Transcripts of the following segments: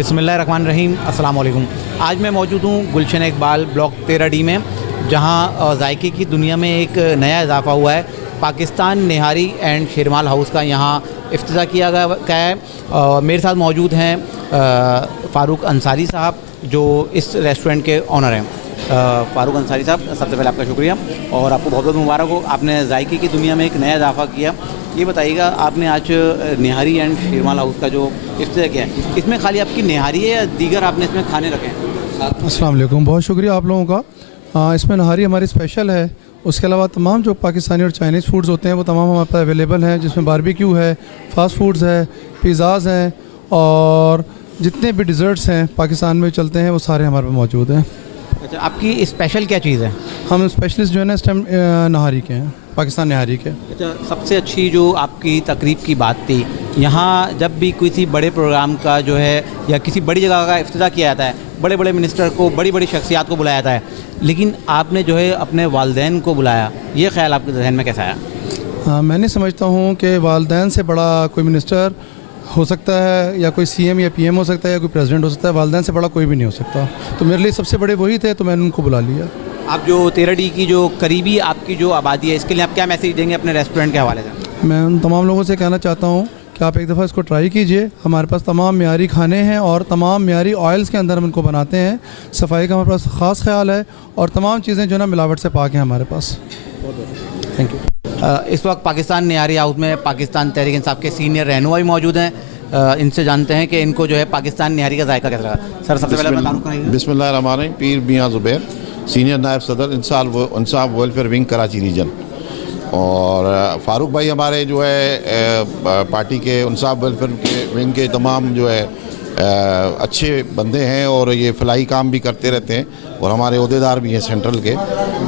बिस्मिल्लाहिर्रहमानिर्रहीम, अस्सलाम वालेकुम। आज मैं मौजूद हूँ गुलशन इकबाल ब्लॉक 13D में, जहाँ जायके की दुनिया में एक नया इजाफा हुआ है। पाकिस्तान निहारी एंड शेरमाल हाउस का यहाँ इफ्तिताह किया गया है। मेरे साथ मौजूद हैं फ़ारूक अंसारी साहब, जो इस रेस्टोरेंट के ऑनर हैं। फ़ारूक अंसारी साहब, सबसे पहले आपका शुक्रिया और आपको बहुत बहुत मुबारक हो, आपने जायके की दुनिया में एक नया इजाफा किया। ये बताइएगा, आपने आज निहारी एंड शेरमाल हाउस का जो इफ्तिताह किया है, इसमें खाली आपकी निहारी है या दीगर आपने इसमें खाने रखे हैं? अस्सलाम वालेकुम, बहुत शुक्रिया आप लोगों का। इसमें नहारी हमारी स्पेशल है। उसके अलावा तमाम जो पाकिस्तानी और चाइनीज़ फूड्स होते हैं वो तमाम हमारे पास अवेलेबल हैं, जिसमें बारबेक्यू है, फ़ास्ट फूड्स है, पिज़्ज़ाज़ हैं और जितने भी डिज़र्ट्स हैं पाकिस्तान में चलते हैं वो सारे हमारे पास मौजूद हैं। अच्छा, आपकी स्पेशल क्या चीज़ है? हम स्पेशलिस्ट जो है ना इस टाइम नहारी के हैं, पाकिस्तान निहारी के। अच्छा, सबसे अच्छी जो आपकी तकरीब की बात थी, यहाँ जब भी किसी बड़े प्रोग्राम का जो है या किसी बड़ी जगह का इफ्तिताह किया जाता है, बड़े बड़े मिनिस्टर को, बड़ी बड़ी शख्सियात को बुलाया जाता है, लेकिन आपने जो है अपने वालिदैन को बुलाया। ये ख्याल आपके जहन में कैसा आया? मैं नहीं समझता हूँ कि वालिदैन से बड़ा कोई मिनिस्टर हो सकता है, या कोई CM या PM हो सकता है, या कोई प्रेसिडेंट हो सकता है। वालिदैन से बड़ा कोई भी नहीं हो सकता। तो मेरे लिए सबसे बड़े वही थे, तो मैंने उनको बुला लिया। आप जो 13D की जो करीबी आपकी जो आबादी है, इसके लिए आप क्या मैसेज देंगे अपने रेस्टोरेंट के हवाले से? मैं उन तमाम लोगों से कहना चाहता हूँ कि आप एक दफ़ा इसको ट्राई कीजिए। हमारे पास तमाम मियारी खाने हैं और तमाम मियारी ऑयल्स के अंदर हम इनको बनाते हैं। सफाई का हमारे पास ख़ास ख्याल है और तमाम चीज़ें जो ना मिलावट से पाक हैं हमारे पास। Thank you. इस वक्त पाकिस्तान निहारी हाउस में पाकिस्तान तहरीक इंसाफ के सीनियर रहनुमा मौजूद हैं। इनसे जानते हैं कि इनको जो है पाकिस्तान निहारी का जायका कैसा लगा। सर, सबसे पहले तारुफ कराइए। बिस्मिल्लाहिर्रहमानिर्रहीम। पीर मियाँ ज़ुबैर, सीनियर नायब सदर इंसाफ वेलफेयर विंग कराची रीजन। और फ़ारूक भाई हमारे जो है पार्टी के इंसाफ वेलफेयर के विंग के तमाम जो है अच्छे बंदे हैं और ये फलाही काम भी करते रहते हैं और हमारे अहदेदार भी हैं सेंट्रल के।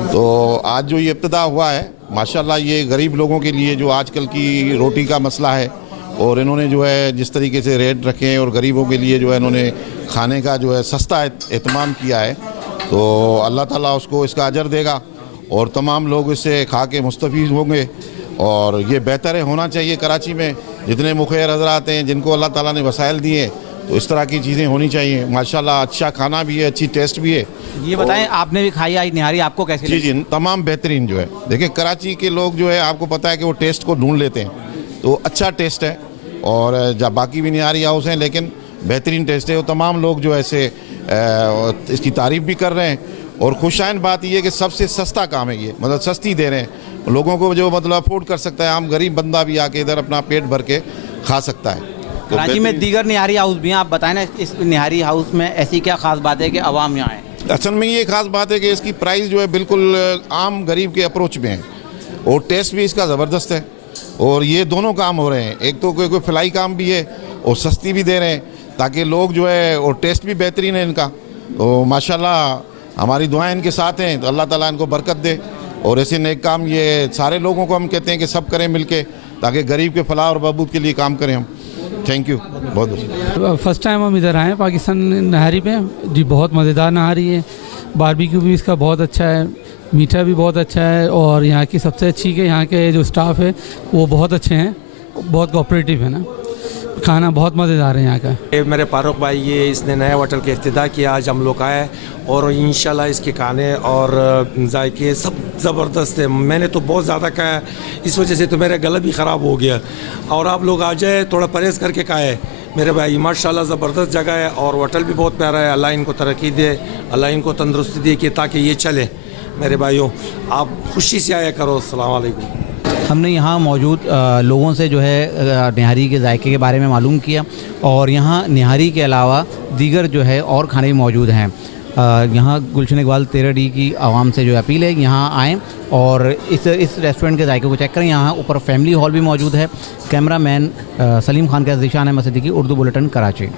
तो आज जो ये इब्तिदा हुआ है, माशाल्लाह, ये गरीब लोगों के लिए जो आजकल की रोटी का मसला है, और इन्होंने जो है जिस तरीके से रेट रखे हैं और गरीबों के लिए जो है इन्होंने खाने का जो है सस्ता एहतमाम किया है, तो अल्लाह ताला उसको इसका अजर देगा और तमाम लोग इससे खा के मुस्तफ़ीद होंगे। और ये बेहतर है, होना चाहिए कराची में जितने मुखिर हज़रात हैं जिनको अल्लाह ताला ने वसाइल दिए, तो इस तरह की चीज़ें होनी चाहिए। माशाल्लाह, अच्छा खाना भी है, अच्छी टेस्ट भी है। ये बताएं, आपने भी खाई आज निहारी, आपको कैसी लगी? जी, तमाम बेहतरीन जो है। देखिए, कराची के लोग जो है आपको पता है कि वो टेस्ट को ढूंढ लेते हैं, तो अच्छा टेस्ट है। और जब बाकी भी निहारी हाउस हैं, लेकिन बेहतरीन टेस्ट है। वो तमाम लोग जो ऐसे इसकी तारीफ़ भी कर रहे हैं। और खुशाइन बात यह है कि सबसे सस्ता काम है ये, मतलब सस्ती दे रहे हैं लोगों को, जो मतलब अफोर्ड कर सकता है। आम गरीब बंदा भी आके इधर अपना पेट भर के खा सकता है। तो कराची में दीगर निहारी हाउस भी हैं, आप बताएं ना, इस निहारी हाउस में ऐसी क्या ख़ास बात है कि अवाम यहाँ है? असल में ये ख़ास बात है कि इसकी प्राइस जो है बिल्कुल आम गरीब के अप्रोच में है और टेस्ट भी इसका ज़बरदस्त है। और ये दोनों काम हो रहे हैं, एक तो कोई फलाई काम भी है और सस्ती भी दे रहे हैं, ताकि लोग जो है, और टेस्ट भी बेहतरीन है इनका। तो माशाल्लाह हमारी दुआएं इनके साथ हैं, तो अल्लाह ताला इनको बरकत दे। और ऐसे नेक काम ये सारे लोगों को हम कहते हैं कि सब करें मिलके, ताकि गरीब के फलाह और बहबूद के लिए काम करें हम। थैंक यू, बहुत बहुत। फर्स्ट टाइम हम इधर आए पाकिस्तान नहारी पे जी। बहुत मज़ेदार नहारी है, बारबेक्यू भी इसका बहुत अच्छा है, मीठा भी बहुत अच्छा है, और यहाँ की सबसे अच्छी के यहाँ के जो स्टाफ है वो बहुत अच्छे हैं, बहुत कोऑपरेटिव है ना। खाना बहुत मज़ेदार है यहाँ का। मेरे फारूक भाई, ये इसने नया होटल के इफ्तिताह किया, आज हम लोग आए और इंशाल्लाह इसके खाने और जायके सब ज़बरदस्त है। मैंने तो बहुत ज़्यादा खाया, इस वजह से तो मेरा गला भी ख़राब हो गया। और आप लोग आ जाए, थोड़ा परहेज़ करके खाए मेरे भाई। माशाल्लाह ज़बरदस्त जगह है और होटल भी बहुत प्यारा है। अल्लाह इनको तरक्की दे, अल्लाह इनको तंदुरुस्ती दे कि ताकि ये चले। मेरे भाइयों, आप खुशी से आया करो। अस्सलाम वालेकुम। हमने यहाँ मौजूद लोगों से जो है निहारी के जायके के बारे में मालूम किया, और यहाँ निहारी के अलावा दीगर जो है और खाने भी मौजूद हैं। यहाँ गुलशन इकबाल 13D की आवाम से जो अपील है, यहाँ आएँ और इस रेस्टोरेंट के जायके को चेक करें। यहाँ ऊपर फैमिली हॉल भी मौजूद है। कैमरा मैन सलीम खान के ज़ीशान अहमद सिद्दीकी, उर्दू बुलेटिन, कराची।